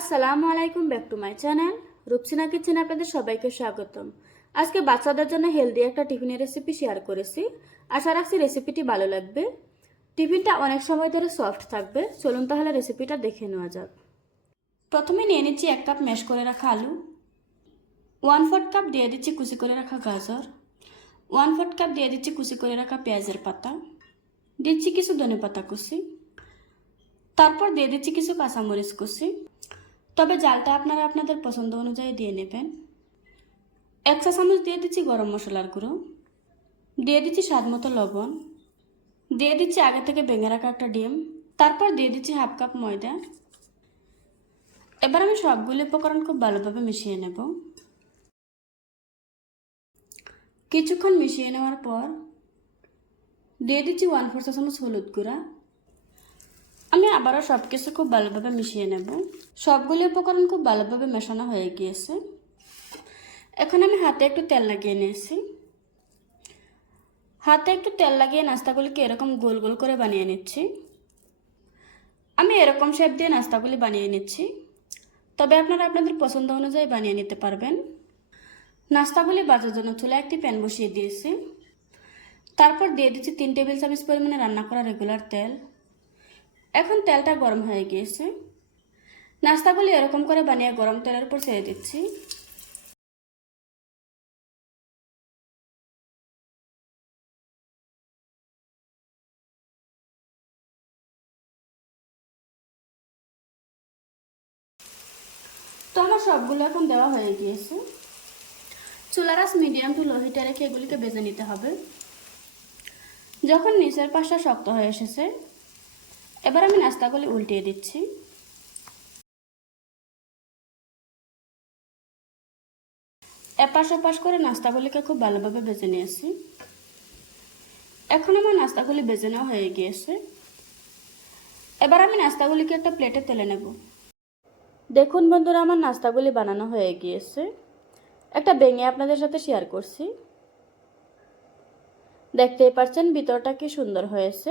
আসসালামু আলাইকুম back to my channel Rupsina kitchen আপনাদের সবাইকে স্বাগতম। আজকে বাচ্চাদের জন্য হেলদি একটা টিফিনের রেসিপি শেয়ার করেছি। আশা রাখছি রেসিপিটি ভালো লাগবে। টিফিনটা অনেক সময় ধরে সফট থাকবে। চলুন তাহলে রেসিপিটা দেখে নেওয়া যাক। প্রথমে নিয়ে নিচ্ছি এক কাপ ম্যাশ করে রাখা আলু। ওয়ান ফোর্থ কাপ দিয়ে দিচ্ছি কুচি করে রাখা গাজর। ওয়ান ফোর্থ কাপ দিয়ে দিচ্ছি কুচি করে রাখা পেঁয়াজের পাতা। দিচ্ছি কিছু ধনে পাতা কুচি। তারপর দিয়ে দিচ্ছি কিছু কাঁচামরিচ কুচি। তবে জালটা আপনারা আপনাদের পছন্দ অনুযায়ী দিয়ে নেবেন। এক চা চামচ দিয়ে দিচ্ছি গরম মশলার গুঁড়ো। দিয়ে দিচ্ছি স্বাদ মতো লবণ। দিয়ে দিচ্ছি আগে থেকে ভেঙে রাখা একটা ডিম। তারপর দিয়ে দিচ্ছি হাফ কাপ ময়দা। এবার আমি সবগুলি উপকরণ খুব ভালোভাবে মিশিয়ে নেব। কিছুক্ষণ মিশিয়ে নেওয়ার পর দিয়ে দিচ্ছি ওয়ান ফোর চা চামচ হলুদ গুঁড়া। আমি আবারও সব কিছু খুব ভালোভাবে মিশিয়ে নেব। সবগুলি উপকরণ খুব ভালোভাবে মেশানো হয়ে গিয়েছে। এখন আমি হাতে একটু তেল লাগিয়ে নিয়েছি। হাতে একটু তেল লাগিয়ে নাস্তাগুলিকে এরকম গোল গোল করে বানিয়ে নিচ্ছি। আমি এরকম শেপ দিয়ে নাস্তাগুলি বানিয়ে নিচ্ছি। তবে আপনারা আপনাদের পছন্দ অনুযায়ী বানিয়ে নিতে পারবেন। নাস্তাগুলি বাজার জন্য চুলা একটি প্যান বসিয়ে দিয়েছি। তারপর দিয়ে দিচ্ছি তিন টেবিল চামচ পরিমাণে রান্না করা রেগুলার তেল। এখন তেলটা গরম হয়ে গিয়েছে। নাস্তাগুলি এরকম করে বানিয়ে গরম তেলের উপর ছেড়ে দিচ্ছি। তো আমার সবগুলো এখন দেওয়া হয়ে গিয়েছে। চুলারাস মিডিয়াম টু লো হিটে রেখে এগুলিকে বেজে নিতে হবে। যখন নিচের পাশটা শক্ত হয়ে এসেছে এবার আমি নাস্তাগুলি উল্টিয়ে দিচ্ছি। এপাশ ওপাশ করে নাস্তাগুলিকে খুব ভালোভাবে বেজে নিয়েছি। এখন আমার নাস্তাগুলি বেজে নেওয়া হয়ে গিয়েছে। এবার আমি নাস্তাগুলিকে একটা প্লেটে তেলে নেব। দেখুন বন্ধুরা, আমার নাস্তাগুলি বানানো হয়ে গিয়েছে। একটা বেঙে আপনাদের সাথে শেয়ার করছি। দেখতেই পারছেন ভিতরটা কি সুন্দর হয়েছে।